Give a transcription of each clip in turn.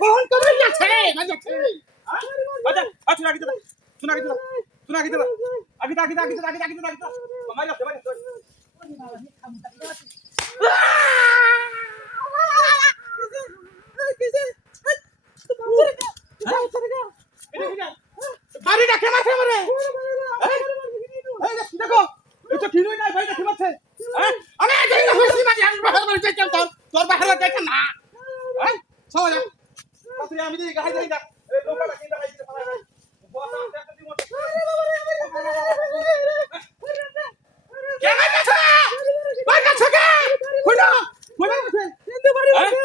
phone করে যাচ্ছে যাচ্ছে আচ্ছা আচ্ছা আগে দাও শোনা আগে দাও শোনা আগে দাও আগে দাও আগে দাও আগে দাও আগে দাও আগে দাও মাই যাচ্ছে মাই যাচ্ছে বাড়ি দেখে মারছে আমারে দেখো এটা কি নয় ভাই দেখে মারছে আমি যাই না হইছি মানে আমি বাহার বাড়ি যাই কেন তোর বাহার যাই কেন না সবাই যা তুই আমি দিই গাই যাই না এই লোকটা কি দেখাই দিতে পারে ভাই বসা দেখতে দিব কেন গেছে বাড়ি গেছে কে কইনা কইনা গেছে এতে বাড়ি গেছে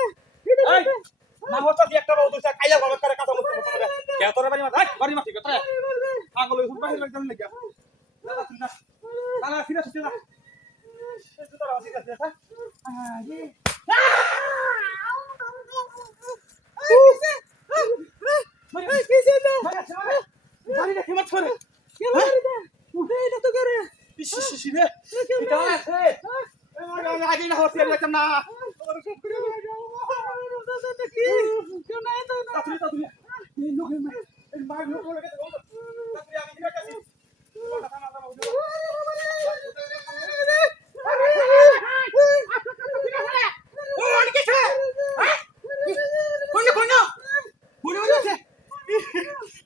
না হতো কি একটা বউদুসা কাইয়া বাবা করে কথা মুখে মুখে কে তোর বাড়ি মাথা বাড়ি মাথা কে তোরা পাগল হই বাহির বাড়ি যান লাগিয়া দাদা তুই না দাদা ফিরে আসছে না এই তো তোরা আসি আছে হ্যাঁ আরে বাড়ি দেখে মাছ করে কে বাড়ি দে উঠে না তো করে ইসি রে এটা আছে এই মার আগে না হচ্ছে এরকম না তোর সব করে দাদা কি কেউ নাই তো না তুই এই লোক এই মার লোক লাগে তো তুই আমি দিরা কাছি ওটা থামা থামা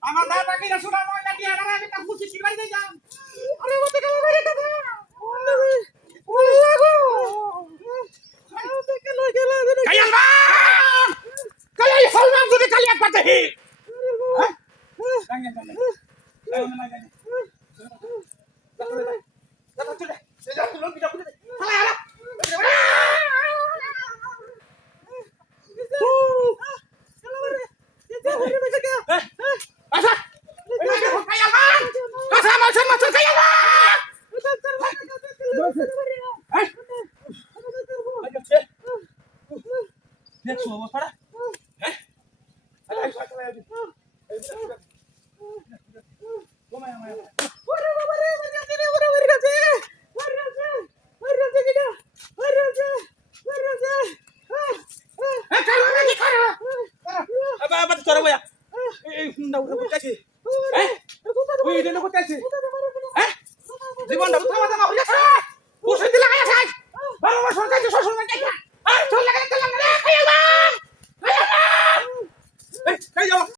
আমার দাদা কি না শোনা নয় নাকি আরে আমি তা খুশি কি ভাই যাই আরে ওতে কেন ভাই এটা ওলাগো ওতে কেন গেলা কায়াল বা কায়াল হলমান যদি কালিয়া পাতে হি হ্যাঁ গাঙ্গে গাঙ্গে না গাঙ্গে দাদা চলে সে যা তুই লোক বিটা খুলে দে হালা হালা দেখছো অবস্থাটা হ্যাঁ আরে ওরে বাবা রে ওরে গেছে আবা তোরা বয়া এই হুন্ডা উঠে পড়ছে হ্যাঁ ওই এটা করতেছে হ্যাঁ জীবনটা থামা থামা হয়ে গেছে ওষুধ দিলা খাইছে বাবা সরকার শ্বশুর বাড়ি যাই চল লাগা চল লাগা খাইয়া এই যাও